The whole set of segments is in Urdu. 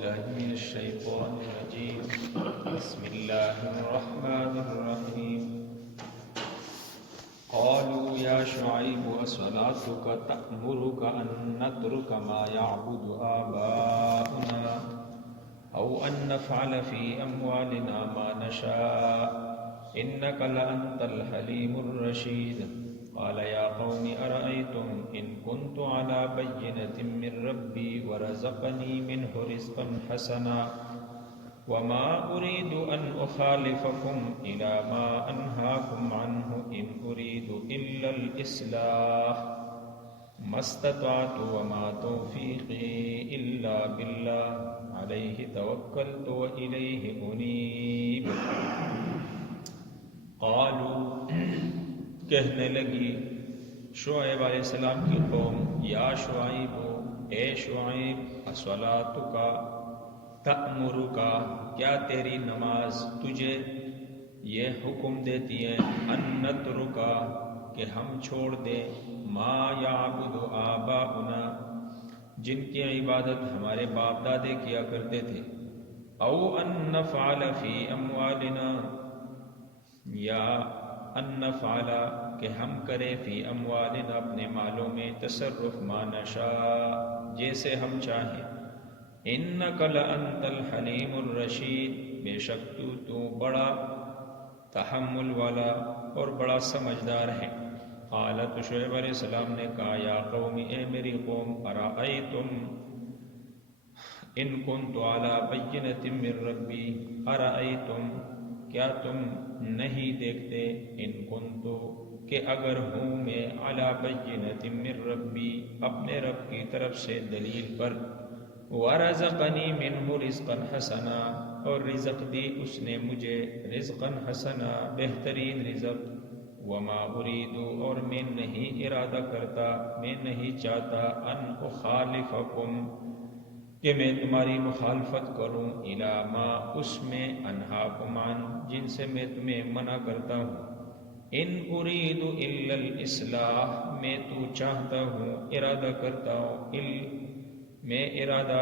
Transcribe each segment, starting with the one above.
بالله من الشيطان الرجيم بسم الله الرحمن الرحيم قالوا يا شعيب أصلاتك تأمرك أن نترك ما يعبد آباؤنا أو أن نفعل في أموالنا ما نشاء إنك لأنت الحليم الرشيد قال يا قوم أرأيتم إن كنت على بينة من ربي ورزقني منه رزقا حسنا وما أريد أن أخالفكم إلى ما أنهاكم عنه إن أريد إلا الإصلاح ما استطعت وما توفيقي إلا بالله عليه توكلت وإليه أنيب قالوا کہنے لگی شعیب علیہ السلام کی قوم یا شعیب اے شعیب اصلاتک تأمرک کیا تیری نماز تجھے یہ حکم دیتی ہے ان نترک کہ ہم چھوڑ دیں ما یعبد آباؤنا جن کی عبادت ہمارے باپ دادے کیا کرتے تھے او ان نفعل فی اموالنا یا ان نفعل کہ ہم کریں فی اموالنا اپنے مالوں میں تصرف ما نشاء جیسے ہم چاہیں انک لانت الحلیم الرشید بے شک تو بڑا تحمل والا اور بڑا سمجھدار ہے قالت شعیب علیہ السلام نے کہا یا قوم اے میری قوم ارأیتم ان کنت علی بینۃ من ربی ارأیتم کیا تم نہیں دیکھتے ان کنتو کہ اگر ہوں میں علی بینۃ من ربی اپنے رب کی طرف سے دلیل پر ورزقنی منہ رزقا حسنا اور رزق دی اس نے مجھے رزقا حسنا بہترین رزق وما اريد اور میں نہیں ارادہ کرتا میں نہیں چاہتا ان اخالفکم کہ میں تمہاری مخالفت کروں الی ما اس میں انہاکم عن جن سے میں تمہیں منع کرتا ہوں ان اريد الا الاصلاح میں تو چاہتا ہوں ارادہ کرتا ہوں میں ارادہ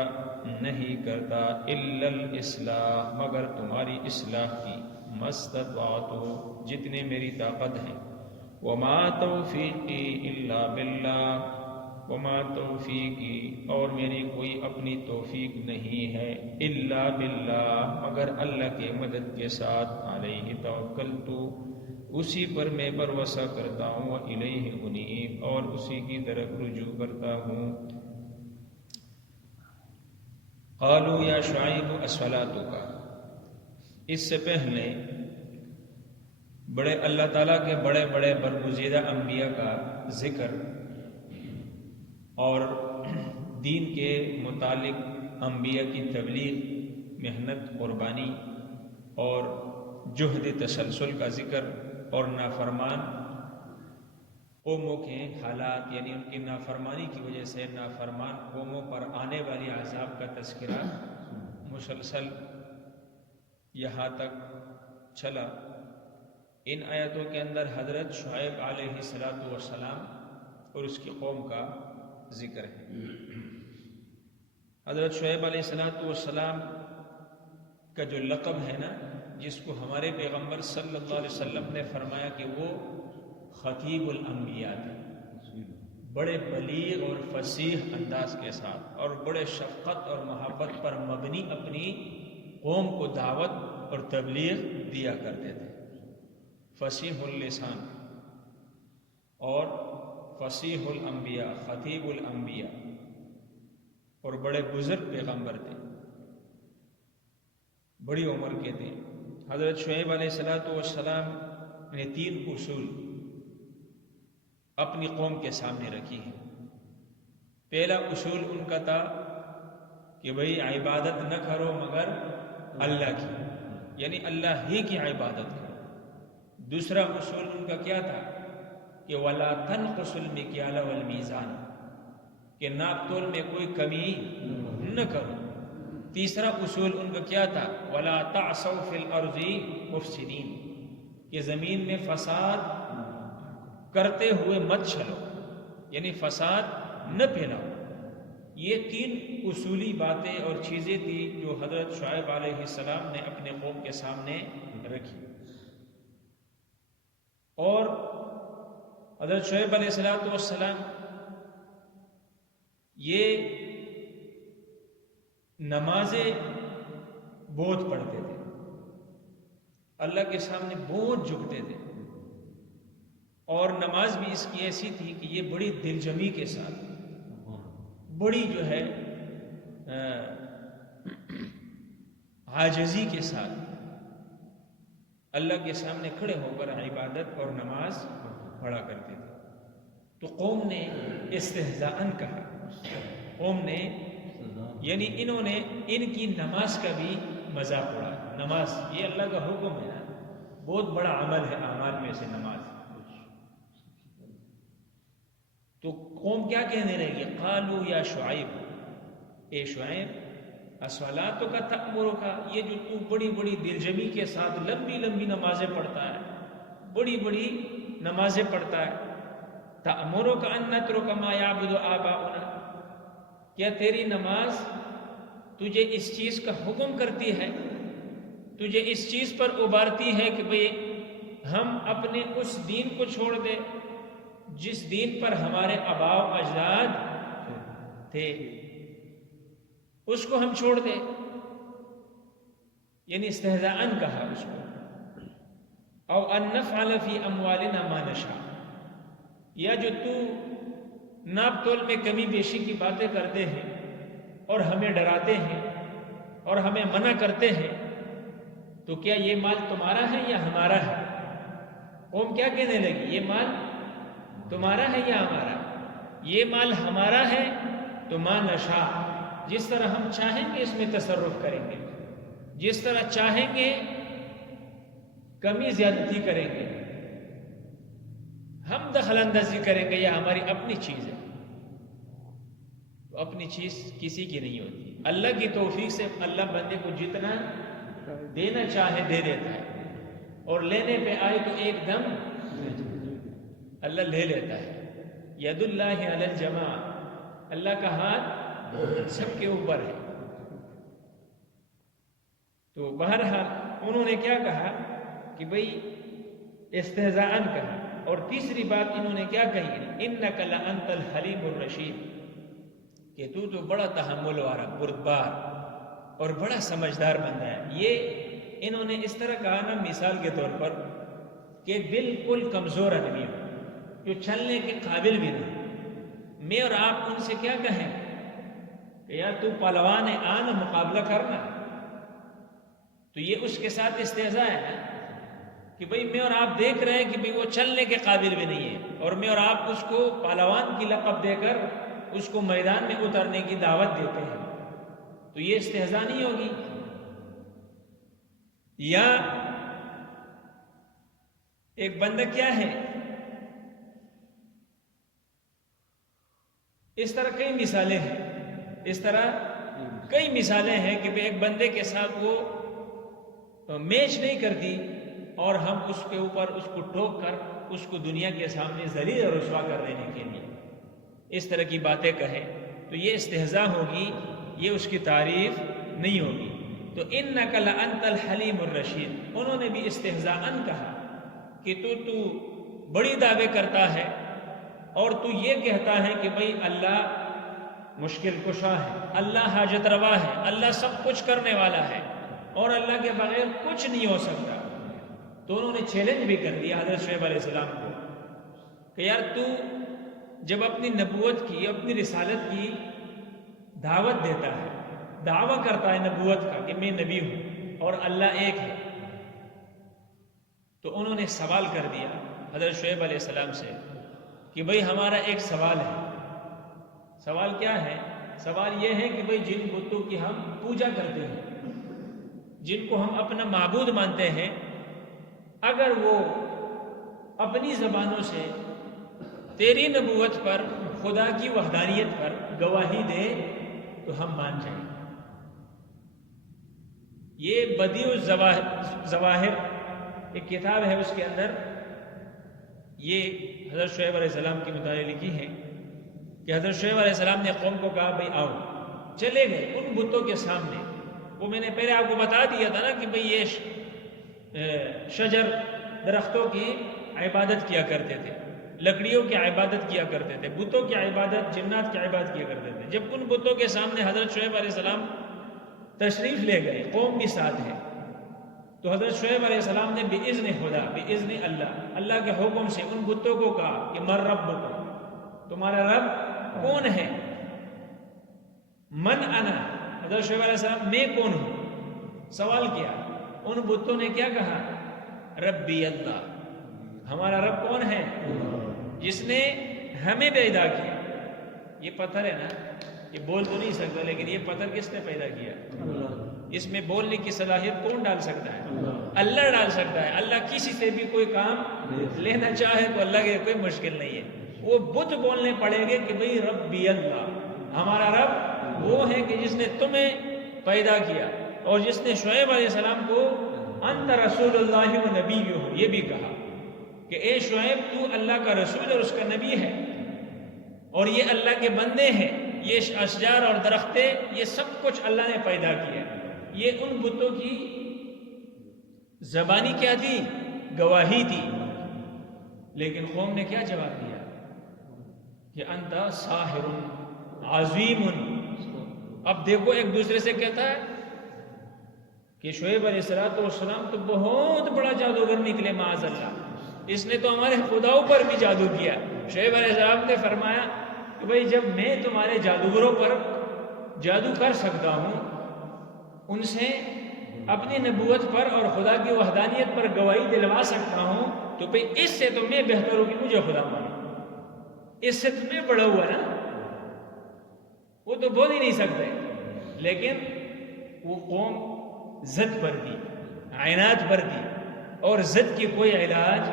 نہیں کرتا الا الاصلاح مگر تمہاری اصلاح کی مستطاعت جتنے میری طاقت ہے وما توفیقی الا باللہ وما توفیقی اور میری کوئی اپنی توفیق نہیں ہے الا باللہ مگر اللہ کے مدد کے ساتھ علیہ توکلت اسی پر میں بھروسہ کرتا ہوں وإلیہ انیب اور اسی کی طرف رجوع کرتا ہوں قالوا یا شعیب اصلاتک اس سے پہلے بڑے اللہ تعالیٰ کے بڑے بڑے برگزیدہ انبیاء کا ذکر اور دین کے متعلق انبیاء کی تبلیغ محنت قربانی اور جہد تسلسل کا ذکر اور نافرمان قوموں کے حالات یعنی ان کی نافرمانی کی وجہ سے نافرمان قوموں پر آنے والی عذاب کا تذکرہ مسلسل یہاں تک چلا ان آیتوں کے اندر حضرت شعیب علیہ السلام اور اس کی قوم کا ذکر ہے حضرت شعیب علیہ السلام کا جو لقب ہے نا جس کو ہمارے پیغمبر صلی اللہ علیہ وسلم نے فرمایا کہ وہ خطیب الانبیاء تھے بڑے بلیغ اور فصیح انداز کے ساتھ اور بڑے شفقت اور محبت پر مبنی اپنی قوم کو دعوت اور تبلیغ دیا کرتے تھے فصیح اللسان اور فصیح الانبیاء خطیب الانبیاء اور بڑے بزرگ پیغمبر تھے بڑی عمر کے تھے حضرت شعیب علیہ السلام نے 3 اصول اپنی قوم کے سامنے رکھی ہیں پہلا اصول ان کا تھا کہ بھئی عبادت نہ کرو مگر اللہ کی یعنی اللہ ہی کی عبادت کرو دوسرا اصول ان کا کیا تھا کہ وَلَا تَنْقُصُوا الْمِكْيَالَ وَالْمِيزَانَ کہ ناپ تول میں کوئی کمی نہ کرو تیسرا اصول ان کا کیا تھا وَلَا تَعْصَوْا فِي الْأَرْضِ مُفْسِدِينَ کہ زمین میں فساد کرتے ہوئے مت چلو یعنی فساد نہ پھیلاؤ یہ 3 اصولی باتیں اور چیزیں تھیں جو حضرت شعیب علیہ السلام نے اپنے قوم کے سامنے رکھی. اور حضرت شعیب علیہ السلام یہ نمازیں بہت پڑھتے تھے، اللہ کے سامنے بہت جھکتے تھے، اور نماز بھی اس کی ایسی تھی کہ یہ بڑی دل جمی کے ساتھ، بڑی جو ہے عاجزی کے ساتھ اللہ کے سامنے کھڑے ہو کر عبادت اور نماز پڑھا کرتے تھے. تو قوم نے استہزاءً کہا، قوم نے یعنی انہوں نے ان کی نماز کا بھی مذاق اڑایا. نماز یہ اللہ کا حکم ہے نا، بہت بڑا عمل ہے اعمال میں سے نماز. تو قوم کیا کہنے لگی؟ قالوا یا شعیب، اے شعیب، الصلاۃ کا تأمرک، یہ جو تو بڑی بڑی دل جمی کے ساتھ لمبی لمبی نمازیں پڑھتا ہے، بڑی بڑی نمازیں پڑھتا ہے، تأمرک ان نترک ما یعبد آباؤنا، کیا تیری نماز تجھے اس چیز کا حکم کرتی ہے، تجھے اس چیز پر ابارتی ہے کہ بھئی ہم اپنے اس دین کو چھوڑ دیں جس دین پر ہمارے آباء و اجداد تھے، اس کو ہم چھوڑ دیں؟ یعنی استہزاءً کہا اس کو. او ان نفعل فی اموالنا ما نشاء، یا جو تو ناپ تول میں کمی بیشی کی باتیں کرتے ہیں اور ہمیں ڈراتے ہیں اور ہمیں منع کرتے ہیں، تو کیا یہ مال تمہارا ہے یا ہمارا ہے؟ قوم کیا کہنے لگی؟ یہ مال تمہارا ہے یا ہمارا؟ یہ مال ہمارا ہے تو ما نشاء، جس طرح ہم چاہیں گے اس میں تصرف کریں گے، جس طرح چاہیں گے کمی زیادتی کریں گے، ہم دخل اندازی کریں گے، یا ہماری اپنی چیز ہے. تو اپنی چیز کسی کی نہیں ہوتی. اللہ کی توفیق سے اللہ بندے کو جتنا دینا چاہے دے دیتا ہے، اور لینے پہ آئے تو ایک دم اللہ لے لیتا ہے. ید اللہ علی الجماع، اللہ کا ہاتھ سب کے اوپر ہے. تو بہرحال انہوں نے کیا کہا کہ بھئی استہزاءً کہا. اور تیسری بات انہوں نے کیا کہی؟ انک لانت الحلیم الرشید، کہ تو بڑا تحمل والا، بردبار اور بڑا سمجھدار بندہ ہے. یہ انہوں نے اس طرح کہا نا مثال کے طور پر کہ بالکل کمزور آدمی ہو جو چلنے کے قابل بھی نہیں. میں اور آپ ان سے کیا کہیں کہ یار تو پہلوان ہے، آنا مقابلہ کرنا، تو یہ اس کے ساتھ استہزاء ہے نا کہ بھئی میں اور آپ دیکھ رہے ہیں کہ بھئی وہ چلنے کے قابل بھی نہیں ہے، اور میں اور آپ اس کو پہلوان کی لقب دے کر اس کو میدان میں اترنے کی دعوت دیتے ہیں، تو یہ استہزاء نہیں ہوگی؟ یا ایک بندہ کیا ہے، اس طرح کئی مثالیں ہیں، اس طرح کئی مثالیں ہیں کہ ایک بندے کے ساتھ وہ میچ نہیں کرتی اور ہم اس کے اوپر اس کو ٹوک کر اس کو دنیا کے سامنے ذلیل اور رسوا کر دینے کے لیے اس طرح کی باتیں کہیں، تو یہ استہزاء ہوگی، یہ اس کی تعریف نہیں ہوگی. تو انک لانت الحلیم الرشید، انہوں نے بھی استہزاءً کہا کہ تو بڑی دعوے کرتا ہے اور تو یہ کہتا ہے کہ بھئی اللہ مشکل کشا ہے، اللہ حاجت روا ہے، اللہ سب کچھ کرنے والا ہے اور اللہ کے بغیر کچھ نہیں ہو سکتا. تو انہوں نے چیلنج بھی کر دیا حضرت شعیب علیہ السلام کو کہ یار تو جب اپنی نبوت کی، اپنی رسالت کی دعوت دیتا ہے، دعویٰ کرتا ہے نبوت کا کہ میں نبی ہوں اور اللہ ایک ہے، تو انہوں نے سوال کر دیا حضرت شعیب علیہ السلام سے کہ بھئی ہمارا ایک سوال ہے. سوال کیا ہے؟ سوال یہ ہے کہ بھئی جن بتوں کی ہم پوجا کرتے ہیں، جن کو ہم اپنا معبود مانتے ہیں، اگر وہ اپنی زبانوں سے تیری نبوت پر، خدا کی وحدانیت پر گواہی دے تو ہم مان جائیں. یہ بدیع الظواہر ایک کتاب ہے، اس کے اندر یہ حضرت شعیب علیہ السلام کے متعلق لکھی ہے کہ حضرت شعیب علیہ السلام نے قوم کو کہا بھئی آؤ، چلے گئے ان بتوں کے سامنے. وہ میں نے پہلے آپ کو بتا دیا تھا نا کہ بھئی یہ شجر درختوں کی عبادت کیا کرتے تھے، لکڑیوں کی عبادت کیا کرتے تھے، بتوں کی عبادت، جنات کی عبادت کیا کرتے تھے. جب ان بتوں کے سامنے حضرت شعیب علیہ السلام تشریف لے گئے، قوم بھی ساتھ ہے، تو حضرت شعیب علیہ السلام نے بِإِذْنِ خدا، بِإِذْنِ اللہ کے حکم سے ان بتوں کو کہا کہ من ربکم، تمہارا رب کون ہے؟ من انا، حضرت شعیب علیہ السلام میں کون ہوں؟ سوال کیا. ان بتوں نے کیا کہا؟ ربی اللہ، ہمارا رب کون ہے؟ جس نے ہمیں پیدا کیا. یہ پتھر ہے نا، یہ بول تو نہیں سکتا، لیکن یہ پتھر کس نے پیدا کیا؟ اس میں بولنے کی صلاحیت کون ڈال سکتا ہے؟ اللہ ڈال سکتا ہے. اللہ کسی سے بھی کوئی کام لینا چاہے تو اللہ کے کوئی مشکل نہیں ہے. وہ بت بولنے پڑیں گے کہ بھئی ربی اللہ، ہمارا رب وہ ہے کہ جس نے تمہیں پیدا کیا، اور جس نے شعیب علیہ السلام کو انت رسول اللہ و نبی ہو یہ بھی کہا کہ اے شعیب تو اللہ کا رسول اور اس کا نبی ہے، اور یہ اللہ کے بندے ہیں. یہ اشجار اور درختیں، یہ سب کچھ اللہ نے پیدا کیا. یہ ان بتوں کی زبانی کیا تھی؟ گواہی تھی. لیکن قوم نے کیا جواب دیا کہ انت ساحر عظیم. اب دیکھو ایک دوسرے سے کہتا ہے کہ شعیب علیہ السلام تو بہت بڑا جادوگر نکلے معاذ اللہ، اس نے تو ہمارے خداؤں پر بھی جادو کیا. شعیب علیہ السلام نے فرمایا کہ بھئی جب میں تمہارے جادوگروں پر جادو کر سکتا ہوں، ان سے اپنی نبوت پر اور خدا کی وحدانیت پر گواہی دلوا سکتا ہوں، تو بھئی اس سے تو میں بہتر ہوں کہ مجھے خدا مانو. اس سے تو میں بڑا ہوا نا. وہ تو بول ہی نہیں سکتے. لیکن وہ قوم ضد پر دی، عناد پر دی، اور ضد کی کوئی علاج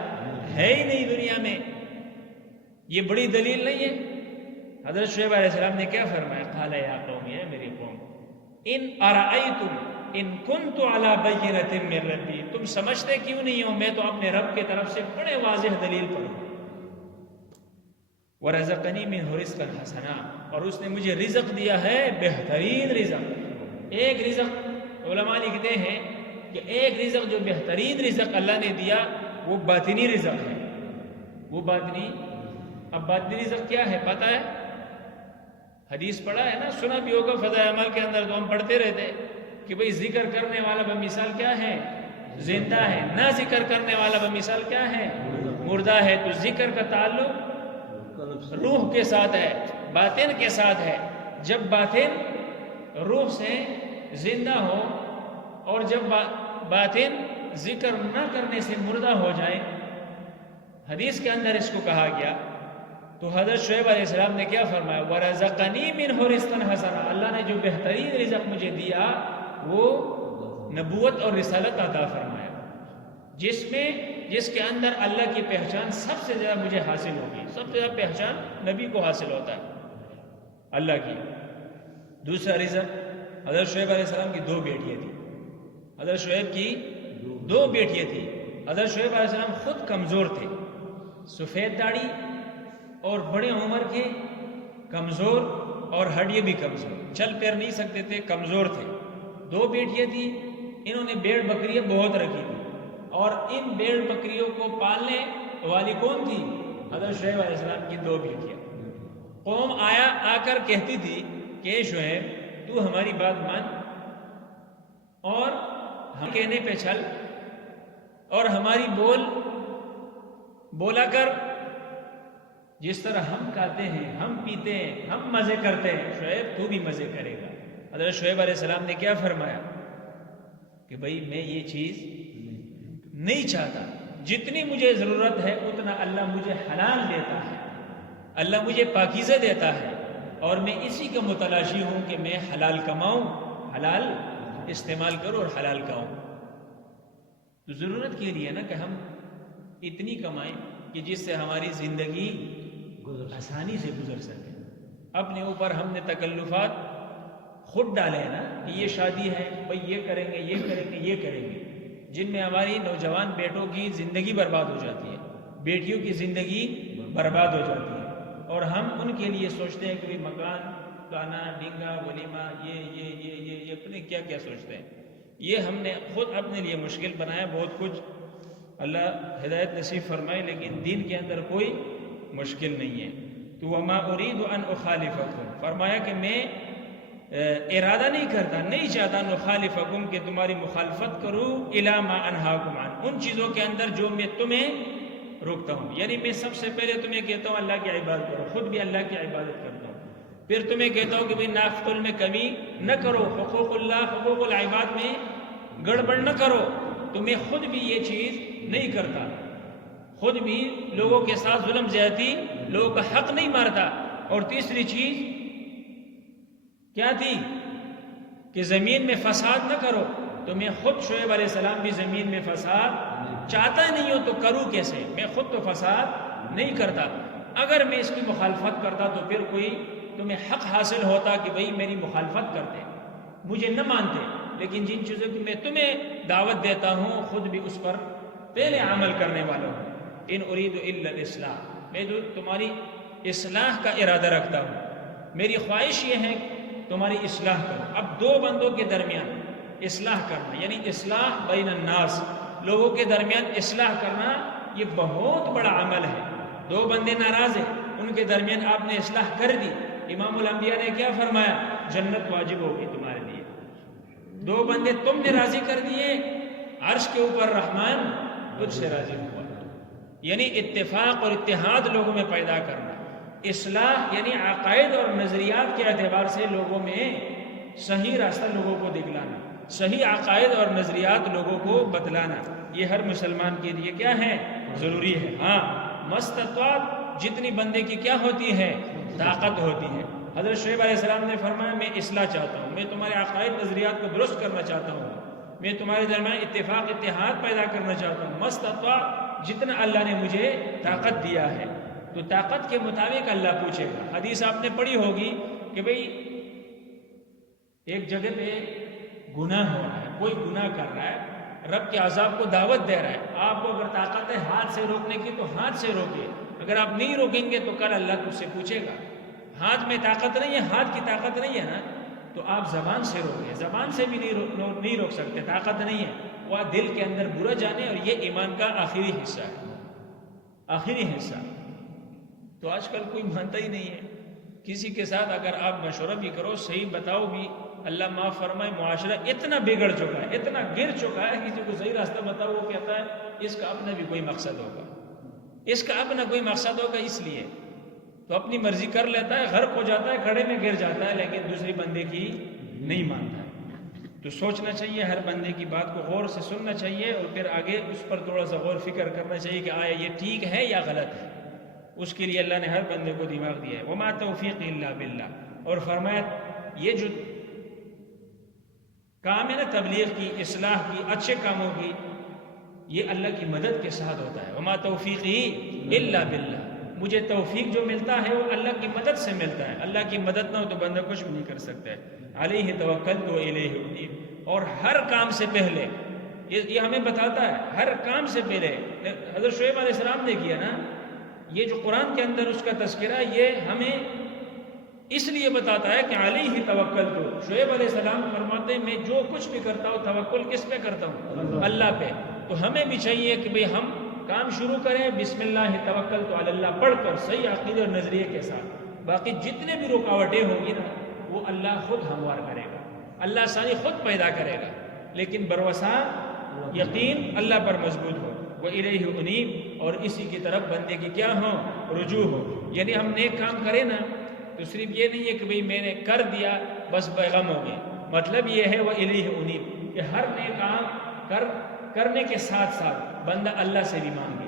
ہے ہی نہیں دنیا میں. یہ بڑی دلیل نہیں ہے. حضرت شعیب علیہ السلام نے کیا فرمایا؟ قال یا قوم، یہ میری قوم، ان ارائیتم ان کنت علی بینۃ من ربی، تم سمجھتے کیوں نہیں ہو میں تو اپنے رب کی طرف سے بڑے واضح دلیل پر ہوں. ورزقنی منہ رزقا حسنا، اور اس نے مجھے رزق دیا ہے بہترین رزق. ایک رزق علماء لکھتے ہیں کہ ایک رزق جو بہترین رزق اللہ نے دیا وہ باطنی رزق ہے. وہ باطنی، اب باطنی رزق کیا ہے پتہ ہے؟ حدیث پڑھا ہے نا، سنا بھی ہوگا فضائل عمل کے اندر، تو ہم پڑھتے رہتے کہ بھئی ذکر کرنے والا بمثال کیا ہے؟ زندہ ہے. نہ ذکر کرنے والا بمثال کیا ہے؟ مردہ ہے. تو ذکر کا تعلق روح کے ساتھ ہے، باطن کے ساتھ ہے. جب باطن روح سے زندہ ہو اور جب باطن ذکر نہ کرنے سے مردہ ہو جائے، حدیث کے اندر اس کو کہا گیا. تو حضرت شعیب علیہ السلام نے کیا فرمایا؟ وَرَزَقَنِي مِنْهُ رِزْقًا حَسَنًا، اللہ نے جو بہترین رزق مجھے دیا وہ نبوت اور رسالت عطا فرمایا، جس کے اندر اللہ کی پہچان سب سے زیادہ مجھے حاصل ہوگی. سب سے زیادہ پہچان نبی کو حاصل ہوتا ہے اللہ کی. دوسرا رزق، حضرت شعیب علیہ السلام کی 2 بیٹیاں تھیں. حضرت شعیب کی 2 بیٹیاں تھیں. حضرت شعیب علیہ السلام خود کمزور تھے، سفید داڑھی اور بڑے عمر کے، کمزور اور ہڈیاں بھی کمزور، چل پھر نہیں سکتے تھے، کمزور تھے. 2 بیٹیاں تھیں. انہوں نے بھیڑ بکریاں بہت رکھی تھی، اور ان بھیڑ بکریوں کو پالنے والی کون تھی؟ حضرت شعیب علیہ السلام کی 2 بیٹیاں. قوم آ کر کہتی تھی کہ اے شعیب تو ہماری بات مان اور ہم کہنے پہ چل، اور ہماری بولا کر، جس طرح ہم کھاتے ہیں، ہم پیتے ہیں، ہم مزے کرتے ہیں، شعیب تو بھی مزے کرے گا. حضرت شعیب علیہ السلام نے کیا فرمایا کہ بھئی میں یہ چیز نہیں چاہتا، جتنی مجھے ضرورت ہے اتنا اللہ مجھے حلال دیتا ہے، اللہ مجھے پاکیزہ دیتا ہے، اور میں اسی کا متلاشی ہوں کہ میں حلال کماؤں، حلال استعمال کروں اور حلال کھاؤں. تو ضرورت کے لیے نا کہ ہم اتنی کمائیں کہ جس سے ہماری زندگی آسانی سے گزر سکے. اپنے اوپر ہم نے تکلفات خود ڈالے ہیں نا کہ یہ شادی ہے بھئی یہ کریں گے، یہ کریں گے، یہ کریں گے، جن میں ہماری نوجوان بیٹوں کی زندگی برباد ہو جاتی ہے، بیٹیوں کی زندگی برباد ہو جاتی ہے. اور ہم ان کے لیے سوچتے ہیں کہ بھئی مکان گانا ڈینگا ولیمہ یہ اپنے کیا کیا سوچتے ہیں. یہ ہم نے خود اپنے لیے مشکل بنایا بہت کچھ. اللہ ہدایت نصیب فرمائے. لیکن دین کے اندر کوئی مشکل نہیں ہے. تو وما اريد ان اخالفکم، فرمایا کہ میں ارادہ نہیں کرتا، نہیں چاہتا نخالفکم کہ تمہاری مخالفت کروں الی ما انہاکم عن، ان چیزوں کے اندر جو میں تمہیں روکتا ہوں. یعنی میں سب سے پہلے تمہیں کہتا ہوں اللہ کی عبادت کرو، خود بھی اللہ کی عبادت کرتا ہوں. پھر تمہیں کہتا ہوں کہ بھئی نافل میں کمی نہ کرو، حقوق اللہ حقوق العباد میں گڑبڑ نہ کرو. تو میں خود بھی یہ چیز نہیں کرتا، خود بھی لوگوں کے ساتھ ظلم زیادتی، لوگوں کا حق نہیں مارتا. اور تیسری چیز کیا تھی کہ زمین میں فساد نہ کرو. تو میں خود شعیب علیہ السلام بھی زمین میں فساد چاہتا نہیں ہوں، تو کروں کیسے؟ میں خود تو فساد نہیں کرتا. اگر میں اس کی مخالفت کرتا تو پھر کوئی تمہیں حق حاصل ہوتا کہ بھئی میری مخالفت کرتے، مجھے نہ مانتے. لیکن جن چیزوں کی میں تمہیں دعوت دیتا ہوں خود بھی اس پر پہلے عمل کرنے والا ہوں. ان اريد الا الاصلاح، میں جو تمہاری اصلاح کا ارادہ رکھتا ہوں. میری خواہش یہ ہے تمہاری اصلاح کرو. اب دو بندوں کے درمیان اصلاح کرنا یعنی اصلاح بین الناس، لوگوں کے درمیان اصلاح کرنا یہ بہت بڑا عمل ہے. دو بندے ناراض ہیں، ان کے درمیان آپ نے اصلاح کر دی. امام الانبیاء نے کیا فرمایا؟ جنت واجب ہوگی تمہارے لیے. دو بندے تم نے راضی کر دیے، عرش کے اوپر رحمان تجھ سے راضی ہوا. یعنی اتفاق اور اتحاد لوگوں میں پیدا کرنا. اصلاح یعنی عقائد اور نظریات کے اعتبار سے لوگوں میں صحیح راستہ لوگوں کو دکھلانا، صحیح عقائد اور نظریات لوگوں کو بتلانا. یہ ہر مسلمان کے لیے کیا ہے؟ ضروری ہے. ہاں مستطاعت جتنی بندے کی کیا ہوتی ہے؟ طاقت ہوتی ہے. حضرت شعیب علیہ السلام نے فرمایا میں اصلاح چاہتا ہوں، میں تمہارے عقائد نظریات کو درست کرنا چاہتا ہوں، میں تمہارے درمیان اتفاق اتحاد پیدا کرنا چاہتا ہوں. مستطاعت جتنا اللہ نے مجھے طاقت دیا ہے. تو طاقت کے مطابق اللہ پوچھے گا. حدیث آپ نے پڑھی ہوگی کہ بھئی ایک جگہ پہ گناہ ہو رہا ہے، کوئی گناہ کر رہا ہے، رب کے عذاب کو دعوت دے رہا ہے. آپ کو اگر طاقت ہے ہاتھ سے روکنے کی تو ہاتھ سے روکے. اگر آپ نہیں روکیں گے تو کل اللہ تجھ سے پوچھے گا. ہاتھ میں طاقت نہیں ہے، ہاتھ کی طاقت نہیں ہے نا، تو آپ زبان سے روکیں. زبان سے بھی نہیں روک سکتے، طاقت نہیں ہے. وہ دل کے اندر برا جانے، اور یہ ایمان کا آخری حصہ ہے، آخری حصہ. تو آج کل کوئی مانتا ہی نہیں ہے. کسی کے ساتھ اگر آپ مشورہ بھی کرو، صحیح بتاؤ بھی، اللہ معاف فرمائے معاشرہ اتنا بگڑ چکا ہے، اتنا گر چکا ہے. کسی کو صحیح راستہ بتاؤ وہ کہتا ہے اس کا اپنا بھی کوئی مقصد ہوگا، اس کا اپنا کوئی مقصد ہوگا، اس لیے تو اپنی مرضی کر لیتا ہے، غرق ہو جاتا ہے، کھڑے میں گر جاتا ہے، لیکن دوسری بندے کی نہیں مانتا. تو سوچنا چاہیے، ہر بندے کی بات کو غور سے سننا چاہیے، اور پھر آگے اس پر تھوڑا سا غور فکر کرنا چاہیے کہ آیا یہ ٹھیک ہے یا غلط ہے. اس کے لیے اللہ نے ہر بندے کو دماغ دیا ہے. وما توفیق الا باللہ. اور فرمایا یہ جو کام ہے نا تبلیغ کی، اصلاح کی، اچھے کاموں کی، یہ اللہ کی مدد کے ساتھ ہوتا ہے. وما توفیقی الا باللہ. مجھے توفیق جو ملتا ہے وہ اللہ کی مدد سے ملتا ہے. اللہ کی مدد نہ ہو تو بندہ کچھ بھی نہیں کر سکتا ہے. علیہ توکلت و الیہ انیب. اور ہر کام سے پہلے یہ ہمیں بتاتا ہے، ہر کام سے پہلے حضرت شعیب علیہ السلام نے کیا نا، یہ جو قرآن کے اندر اس کا تذکرہ، یہ ہمیں اس لیے بتاتا ہے کہ علیہ توکلت. شعیب علیہ السلام فرماتے ہیں میں جو کچھ بھی کرتا ہوں توکل کس پہ کرتا ہوں؟ اللہ پہ. تو ہمیں بھی چاہیے کہ بھئی ہم کام شروع کریں بسم اللہ توکلت علی اللہ پڑھ کر، صحیح عقیدے اور نظریے کے ساتھ. باقی جتنے بھی رکاوٹیں ہوگی نا وہ اللہ خود ہموار کرے گا، اللہ آسانی خود پیدا کرے گا. لیکن بھروسہ یقین اللہ پر مضبوط ہو. وَإِلَيْهِ أُنِيبُ. اور اسی کی طرف بندے کی کیا ہو؟ رجوع ہو. یعنی ہم نیک کام کریں نا تو صرف یہ نہیں ہے کہ بھئی میں نے کر دیا بس بیغم ہو گئے. مطلب یہ ہے وَإِلَيْهِ أُنِيبُ کہ ہر نیک کام کرنے کے ساتھ ساتھ بندہ اللہ سے بھی مانگے،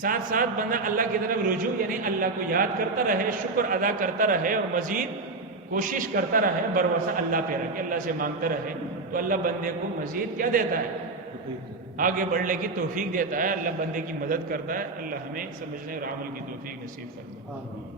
ساتھ ساتھ بندہ اللہ کی طرف رجوع، یعنی اللہ کو یاد کرتا رہے، شکر ادا کرتا رہے، اور مزید کوشش کرتا رہے، بھروسہ اللہ پہ رکھے، اللہ سے مانگتا رہے. تو اللہ بندے کو مزید کیا دیتا ہے؟ آگے بڑھنے کی توفیق دیتا ہے. اللہ بندے کی مدد کرتا ہے. اللہ ہمیں سمجھنے اور عمل کی توفیق نصیب فرمائے.